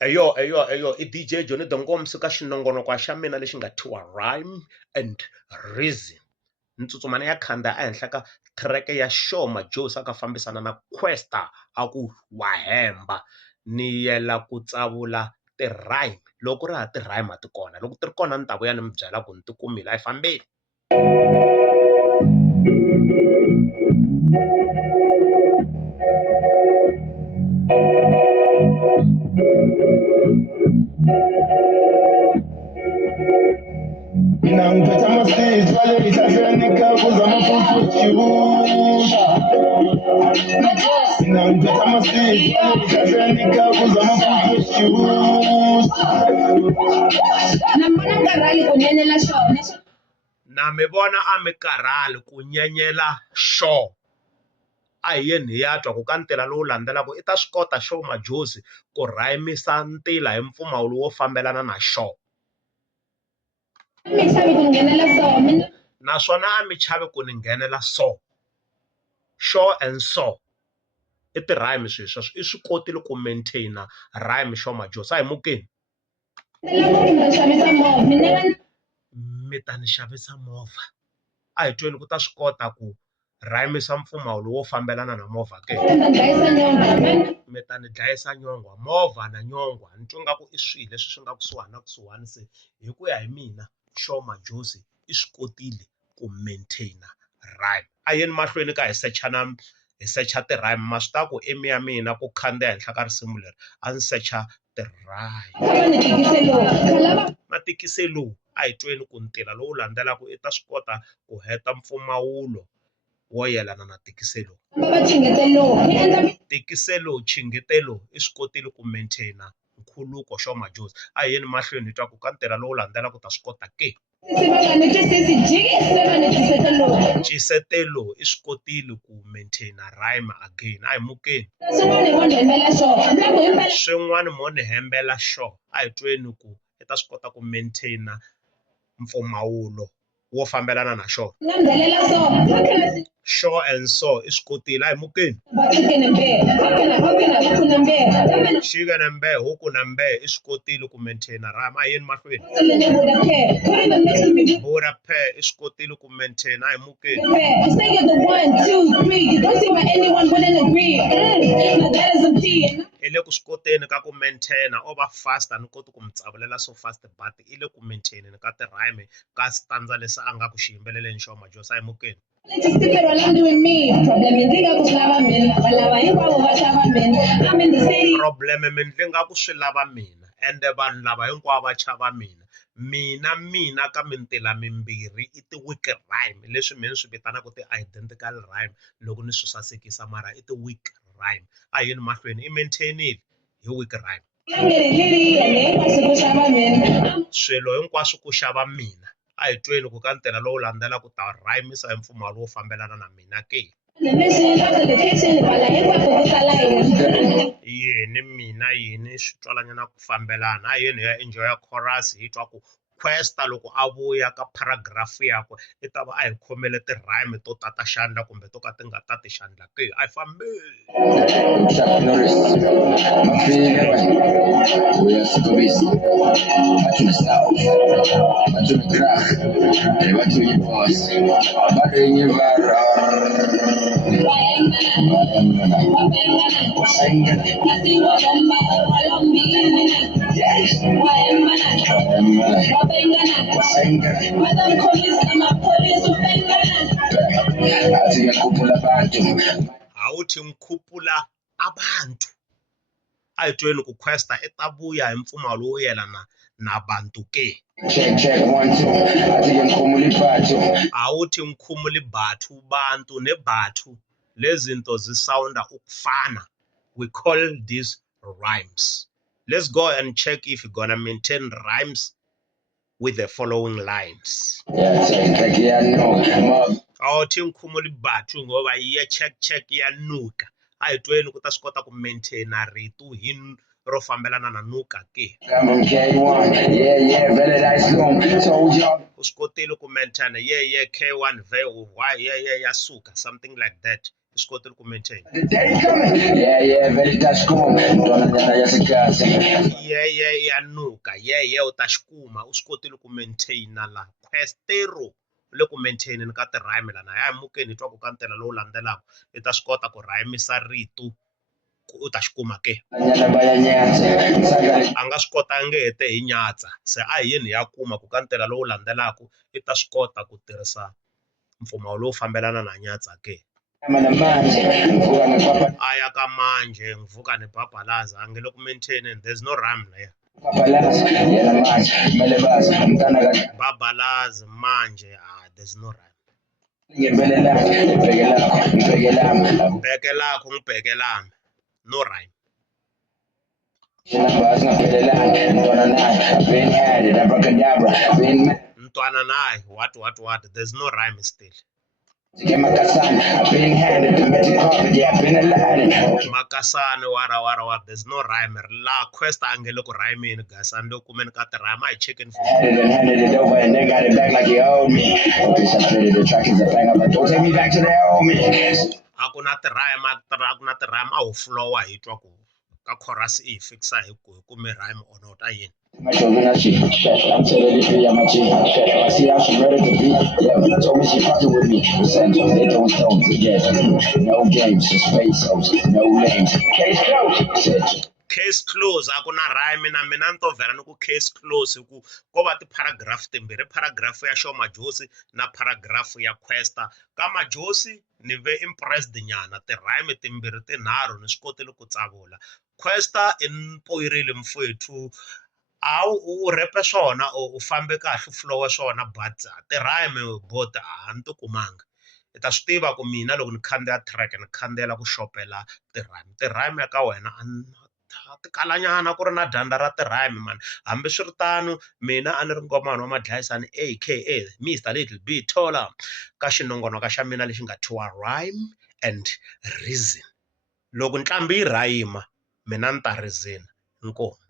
Eyo, i DJ Johnny Dongomsi ka xinongonoko xa mina lexi nga thiwa Rhyme and Reason. Ni tsutsuma ni ya khanda ehenhla ka track ya Sho Madjozi aka fambisana na Kwesta a ku wa hemba. Ni yela ku tsavula ti-rhyme loko ri ha ti-rhyme a ti kona, loko ti ri kona ni ta vuya ni mi byela ku ni ti kumile, a hi fambeni. Mina ngiphethe ama-stage balelisa seyanikhabuza amafufutyusha. Mina ngiphethe ama-stage balelisa seyanikhabuza amafufutyusha. Nambona karali kunyenela xona. Na mi vona a mi karhali ku nyenyela Sho. A hi yeni hi ya twa ku ka ntila lowu landzelaka i ta swi kota Sho Madjozi ku rhayimisa ntila hi mpfumawulo wo fambelana na Sho. Mi chavi ku nghenela so. Naswona a mi chavi ku ni nghenela so. Sho and so i ti-rhyme sweswo i swi kotile ku maintainer rhyme Sho Madjozi, a hi mukeni. Mi ta ni xavisa movha, a hi tweni ku ta swi kota ku rhayimisa mpfumawulo wo fambelana na movha ke. Mi ta ni dlayisa nyongwa, movha na nyongwa ni twa ngaku i swilo leswi swi nga kusuhani na kusuhani. Se hi ku ya hi mina Sho Madjozi i swi kotile ku maintainer rhyme. A yeni mahlweni ka hi secha ti-rhyme, ma swi tiva ku aim ya mina ku khandziya henhla ka risimu leri a ni secha ti-rhyme. Matikise lowu a hi tweni ku ntila lowu landzelaka i ta swi kota ku heta mpfumawulo wo yelana na tikise lowu. Tikise lowu chingete lowu i swi kotile ku maintainer nkhuluko Sho Madjozi. A hi yeni mahlweni hi twa ku ka ntila lowu landzelaka u ta swi kota ke. Cisetelo i swi kotile ku maintainer rhyme again, a hi mukeni. Swin'wana mo ni hembela Sho, a hi tweni ku i ta swi kota ku maintainer mpfumawulo wo fambelana na Sho. Sho and so i swi kotile, a hi mukeni. Chicken and bear, huku na mbehe i swi kotile ku maintainer rhyme, a hi yeni mahlweni. Buddha pair i swi kotile ku maintainer, a hi mukeni. I le ku swi koteni ka ku maintainer o va fast, a ni koti ku mi tsavulela so fast but i le ku maintaineni ka ti-rhyme ka stanza lesi a nga ku xi yimbeleleni Sho Madjozi, a hi mukeni. Problem mi ndzi nga ku swi lava mina ende vanhu lava hinkwavo va chava mina. Mina ka mintila mimbirhi i ti-weak rhyme leswi mina swi vitanaka ti-identical rhyme loko ni swi sasekisa, mara i ti-weak rhyme. A hi yeni mahlweni i maintainile hi weak rhyme. Swilo hinkwaswo ku xava mina, a hi tweni ku ka ntila lowu landzelaka ku ta rhayimisa hi mpfumawulo wo fambelana na mina ke. Yini mina yini swi twalanyana ku fambelana. A hi yeni hi ya enjoy chorus hi twa ku Kwesta loko a vuya ka paragraph yakwe i ta va a hi khomele ti-rhyme to tata xandla kumbe to ka ti nga tati xandla ke, a hi fambeni. Awuthi ngikhuphula abantu, a hi tweni ku Kwesta i ta vuya hi mpfumawulo wo yelana na bantu ke. Awuthi ngikhumule bathu, bantu nebathu lezi zinto zisounda ukufana. We call these rhymes. Let's go and check if you're gonna maintain rhymes with the following lines. Awuthi ngikhumule bathu ngoba ye check ya nuka. A hi tweni ku ta swi kota ku maintainer rito hi ro fambelana na nuka ke. U swi kotile ku maintainer K1 ve why ya suka, something like that. swi kotile ku maintain. The day coming. Yeah, very touch cool. Ya nuka u ta xi kuma u swi kotile ku maintaina laha Questero u le ku maintaineni ka ti-rhyme lana ya amukeni hi twa ku ka ntela lowu landzelaka i ta swi kota ku rhayimisa rito u ta xi kuma ke a nga swi kota nge hete hi nyatsa se a hi yeni ya kuma ku ka ntela lowu landzelaka i ta swi kota ku tirhisa mpfumawulo lowu fambelana na nyatsa ke a ya ka manje ngivuka ni babalaza a nge le ku maintaineni there's no rhyme there. Babalazi manje there's no rhyme. Bekelakho ngibekelami no rhyme. Ntwana naye what there's no rhyme still. Makasane wara there's no rhyme la quest angele ku rhymeni guys and lo kumeni ka ti rhyme I chicken for handed it over and then got it back like you owed me. Okay, so the track is a bang up, don't take me back to that old me. a ku na ti rhyme a wu flowa hi twa ku ka chorus i fixa hi ku kume rhyme or not a yini. I'm totally free, I'm a G. I see how she ready to be. Yeah, but I told me she fucking with me. They don't together. No games, just pesos, no names. Case closed. Case close a ku na rhyme na mina ni to vhela ni ku case close hi ku ko va ti-paragraph timbirhi paragraph ya Sho Majosi na paragraph ya Questa ka Majosi ni ve impressed nyana ti-rhyme timbirhi tinharhu ni swi kotile ku tsavula Questa i mpoyirile mfowethu a u repe swona u fambe kahle u flowe swona but ti-rhyme both a ni ti kumanga i ta swi tiva ku mina loko ni khandziya track ni khandziyela ku xopela ti-rhyme ya ka wena ti kalanyana ku ri na dyandza ra ti-rhyme man hambiswiritano mina a ni ri ngomani wa madlayisani aka Mr Little B Thola ka xinongonoko xa mina lexi nga thyiwa Rhyme and Reason loko ntlambi yi rhayima mina ni ta reason inkomu.